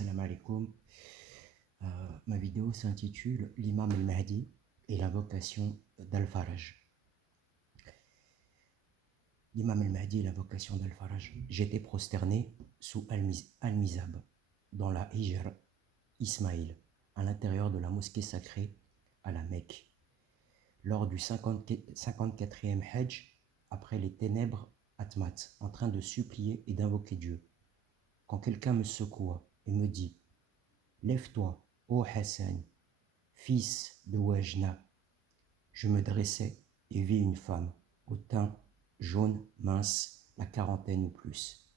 Salam alaikum. Ma vidéo s'intitule L'imam al-Mahdi et l'invocation d'Al-Faraj. L'imam al-Mahdi et l'invocation d'Al-Faraj. J'étais prosterné sous Al-Mizab, dans la Hijr Ismaïl, à l'intérieur de la mosquée sacrée à la Mecque, lors du 54e Hajj, après les ténèbres Atmat, en train de supplier et d'invoquer Dieu, quand quelqu'un me secoua et me dit « Lève-toi, ô Hassan, fils de Wajna ». Je me dressai et vis une femme, au teint jaune, mince, la quarantaine ou plus.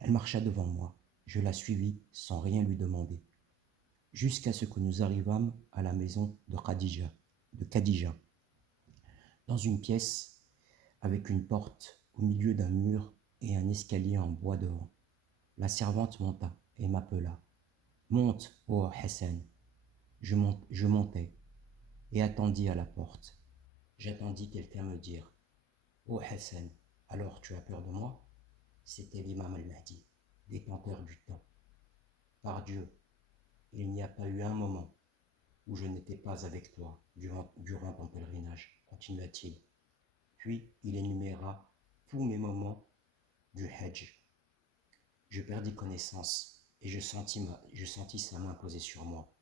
Elle marcha devant moi, je la suivis sans rien lui demander, jusqu'à ce que nous arrivâmes à la maison de Khadija, dans une pièce avec une porte au milieu d'un mur et un escalier en bois devant. La servante monta et m'appela. « Monte, ô Hassan !» Je montai et attendis à la porte. J'attendis quelqu'un me dire « Ô Hassan, alors tu as peur de moi ?» C'était l'imam al-Mahdi, détenteur du temps. Par Dieu, il n'y a pas eu un moment où je n'étais pas avec toi durant ton pèlerinage, continua-t-il. Puis il énuméra tous mes moments du Hajj. Je perdis connaissance et je sentis sa main posée sur moi.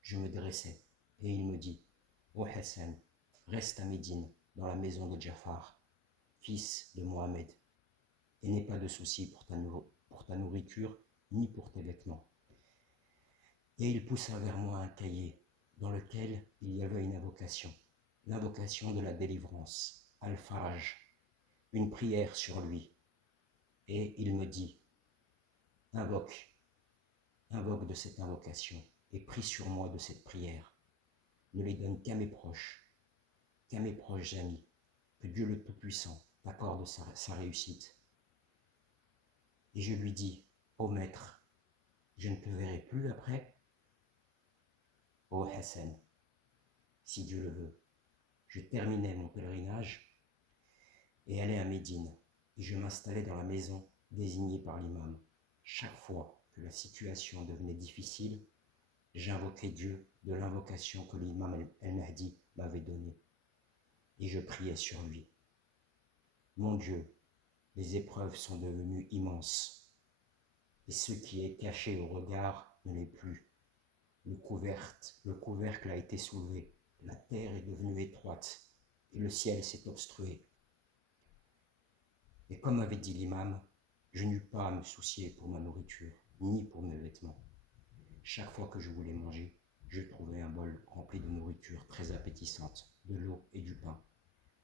Je me dressai et il me dit « Ô Hassan, reste à Médine, dans la maison de Jafar, fils de Mohamed, et n'aie pas de soucis pour ta nourriture ni pour tes vêtements. » Et il poussa vers moi un cahier dans lequel il y avait une invocation, l'invocation de la délivrance, Al-Faraj, une prière sur lui. Et il me dit « Invoque de cette invocation et prie sur moi de cette prière. Ne les donne qu'à mes proches amis, que Dieu le Tout-Puissant t'accorde sa réussite. » Et je lui dis « Ô maître, je ne te verrai plus après ?» « Ô Hassan, si Dieu le veut. » Je terminai mon pèlerinage et allai à Médine, et je m'installai dans la maison désignée par l'imam. Chaque fois que la situation devenait difficile, j'invoquais Dieu de l'invocation que l'imam al-Mahdi m'avait donnée, et je priais sur lui. Mon Dieu, les épreuves sont devenues immenses, et ce qui est caché au regard ne l'est plus. Le couvercle a été soulevé, la terre est devenue étroite, et le ciel s'est obstrué. Et comme avait dit l'imam, je n'eus pas à me soucier pour ma nourriture, ni pour mes vêtements. Chaque fois que je voulais manger, je trouvais un bol rempli de nourriture très appétissante, de l'eau et du pain.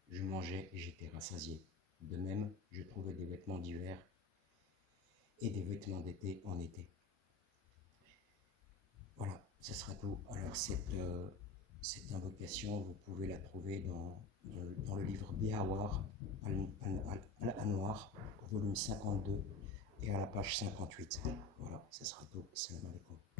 Je mangeais et j'étais rassasié. De même, je trouvais des vêtements d'hiver et des vêtements d'été en été. Voilà, ce sera tout. Alors cette invocation, vous pouvez la trouver dans le livre Bihawar al-Anwar, volume 52 et à la page 58. Voilà, ce sera tout. Salam alaikum.